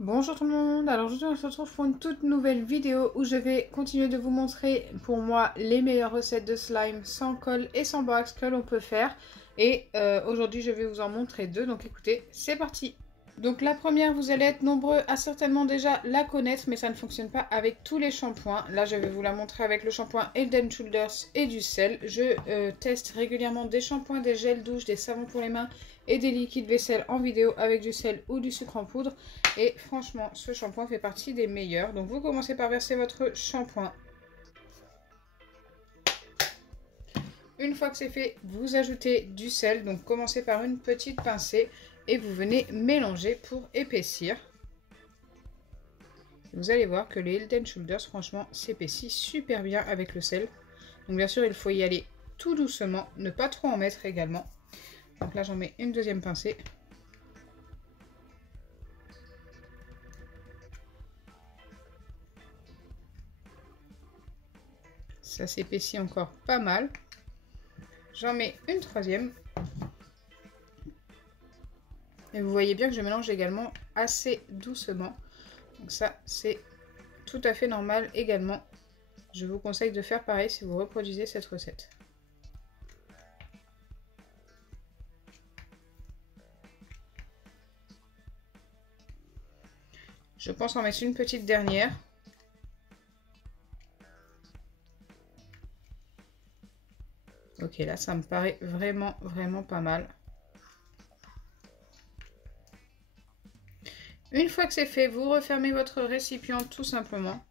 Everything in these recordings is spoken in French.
Bonjour tout le monde, alors aujourd'hui on se retrouve pour une toute nouvelle vidéo où je vais continuer de vous montrer pour moi les meilleures recettes de slime sans colle et sans borax que l'on peut faire. Et aujourd'hui je vais vous en montrer deux, donc écoutez, c'est parti. Donc la première, vous allez être nombreux à certainement déjà la connaître, mais ça ne fonctionne pas avec tous les shampoings. Là je vais vous la montrer avec le shampoing Head & Shoulders et du sel. Je teste régulièrement des shampoings, des gels douche, des savons pour les mains et des liquides vaisselle en vidéo avec du sel ou du sucre en poudre. Et franchement, ce shampoing fait partie des meilleurs. Donc vous commencez par verser votre shampoing. Une fois que c'est fait, vous ajoutez du sel. Donc commencez par une petite pincée et vous venez mélanger pour épaissir. Vous allez voir que les Head & Shoulders, franchement, s'épaissit super bien avec le sel. Donc bien sûr, il faut y aller tout doucement, ne pas trop en mettre également. Donc là, j'en mets une deuxième pincée. Ça s'épaissit encore pas mal. J'en mets une troisième. Et vous voyez bien que je mélange également assez doucement. Donc ça, c'est tout à fait normal également. Je vous conseille de faire pareil si vous reproduisez cette recette. Je pense en mettre une petite dernière. Ok, là, ça me paraît vraiment pas mal. Une fois que c'est fait, vous refermez votre récipient tout simplement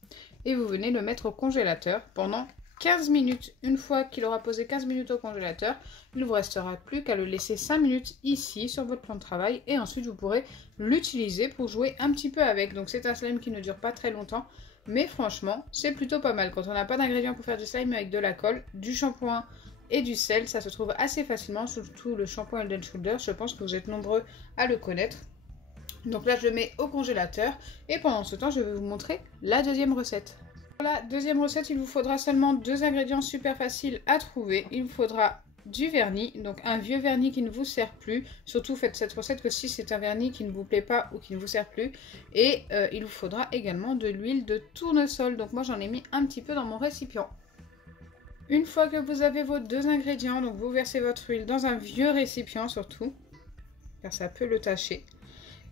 et vous venez le mettre au congélateur pendant 15 minutes. Une fois qu'il aura posé 15 minutes au congélateur, il ne vous restera plus qu'à le laisser 5 minutes ici sur votre plan de travail et ensuite vous pourrez l'utiliser pour jouer un petit peu avec. Donc c'est un slime qui ne dure pas très longtemps, mais franchement c'est plutôt pas mal. Quand on n'a pas d'ingrédients pour faire du slime avec de la colle, du shampoing et du sel, ça se trouve assez facilement, surtout le shampoing Head & Shoulders. Je pense que vous êtes nombreux à le connaître. Donc là, je le mets au congélateur et pendant ce temps, je vais vous montrer la deuxième recette. Pour la deuxième recette, il vous faudra seulement deux ingrédients super faciles à trouver. Il vous faudra du vernis, donc un vieux vernis qui ne vous sert plus. Surtout faites cette recette que si c'est un vernis qui ne vous plaît pas ou qui ne vous sert plus. Et il vous faudra également de l'huile de tournesol. Donc moi, j'en ai mis un petit peu dans mon récipient. Une fois que vous avez vos deux ingrédients, donc vous versez votre huile dans un vieux récipient surtout, car ça peut le tacher.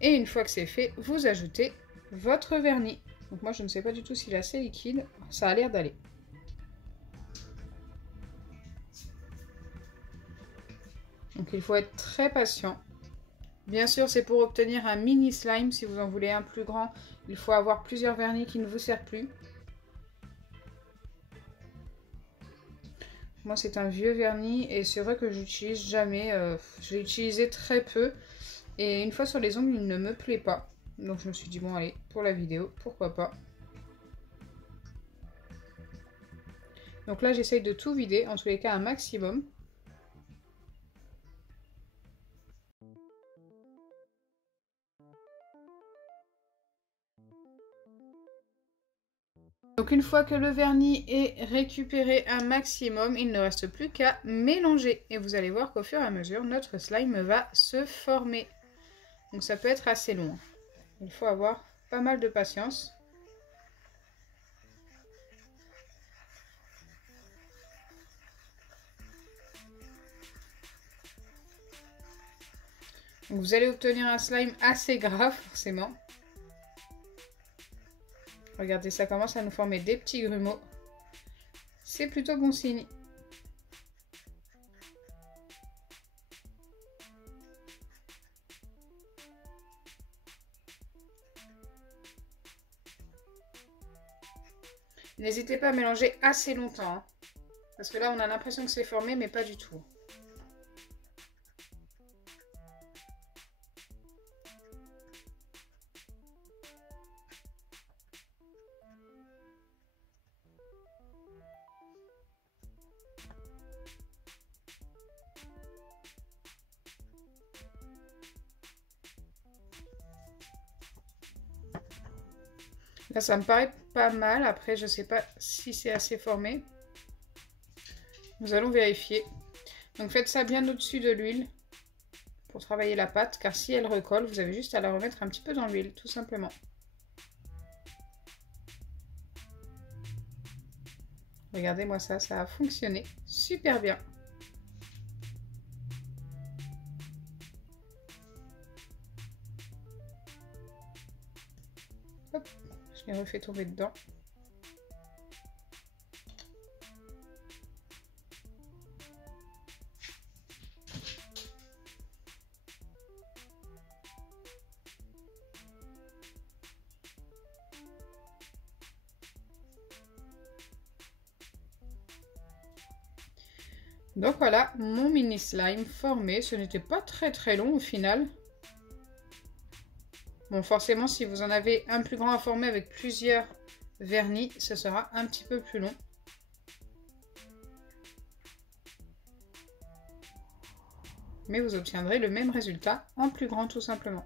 Et une fois que c'est fait, vous ajoutez votre vernis. Donc moi, je ne sais pas du tout s'il est assez liquide. Ça a l'air d'aller. Donc il faut être très patient. Bien sûr, c'est pour obtenir un mini slime. Si vous en voulez un plus grand, il faut avoir plusieurs vernis qui ne vous servent plus. Moi, c'est un vieux vernis et c'est vrai que j'utilise jamais. Je l'ai utilisé très peu. Et une fois sur les ongles, il ne me plaît pas. Donc je me suis dit, bon allez, pour la vidéo, pourquoi pas. Donc là, j'essaye de tout vider, en tous les cas un maximum. Donc une fois que le vernis est récupéré un maximum, il ne reste plus qu'à mélanger. Et vous allez voir qu'au fur et à mesure, notre slime va se former. Donc ça peut être assez long. Il faut avoir pas mal de patience. Donc vous allez obtenir un slime assez gras forcément. Regardez, ça commence à nous former des petits grumeaux. C'est plutôt bon signe. N'hésitez pas à mélanger assez longtemps, hein, parce que là on a l'impression que c'est formé, mais pas du tout. Là, ça me paraît pas mal. Après, je sais pas si c'est assez formé. Nous allons vérifier. Donc, faites ça bien au-dessus de l'huile pour travailler la pâte, car si elle recolle, vous avez juste à la remettre un petit peu dans l'huile, tout simplement. Regardez-moi ça, ça a fonctionné super bien. Hop, je l'ai refait tomber dedans. Donc voilà, mon mini slime formé. Ce n'était pas très long au final. Bon, forcément, si vous en avez un plus grand à former avec plusieurs vernis, ce sera un petit peu plus long. Mais vous obtiendrez le même résultat en plus grand tout simplement.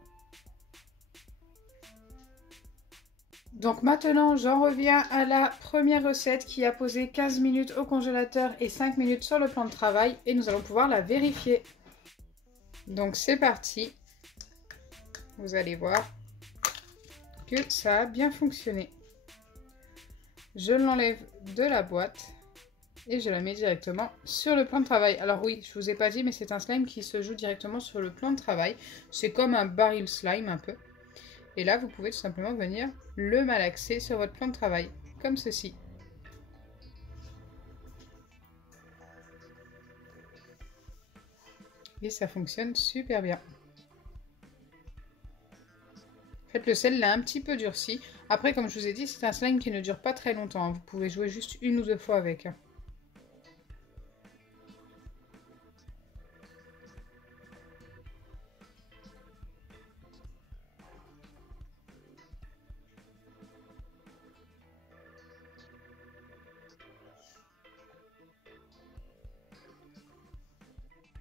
Donc maintenant, j'en reviens à la première recette qui a posé 15 minutes au congélateur et 5 minutes sur le plan de travail. Et nous allons pouvoir la vérifier. Donc c'est parti. Vous allez voir que ça a bien fonctionné. Je l'enlève de la boîte et je la mets directement sur le plan de travail. Alors oui, je vous ai pas dit, mais c'est un slime qui se joue directement sur le plan de travail. C'est comme un baril slime un peu. Et là, vous pouvez tout simplement venir le malaxer sur votre plan de travail, comme ceci. Et ça fonctionne super bien. En fait, le sel l'a un petit peu durci. Après, comme je vous ai dit, c'est un slime qui ne dure pas très longtemps. Vous pouvez jouer juste 1 ou 2 fois avec.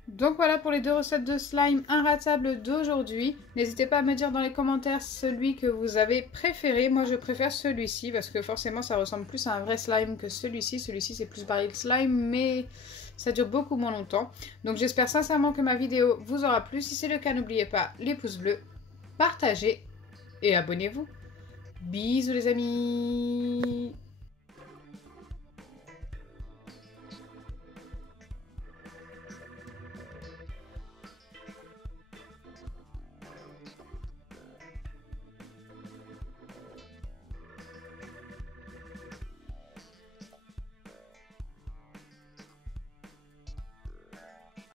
Donc voilà pour les 2 recettes de slime inratables d'aujourd'hui. N'hésitez pas à me dire dans les commentaires celui que vous avez préféré. Moi je préfère celui-ci parce que forcément ça ressemble plus à un vrai slime que celui-ci. Celui-ci c'est plus baril slime mais ça dure beaucoup moins longtemps. Donc j'espère sincèrement que ma vidéo vous aura plu. Si c'est le cas, n'oubliez pas les pouces bleus, partagez et abonnez-vous. Bisous les amis!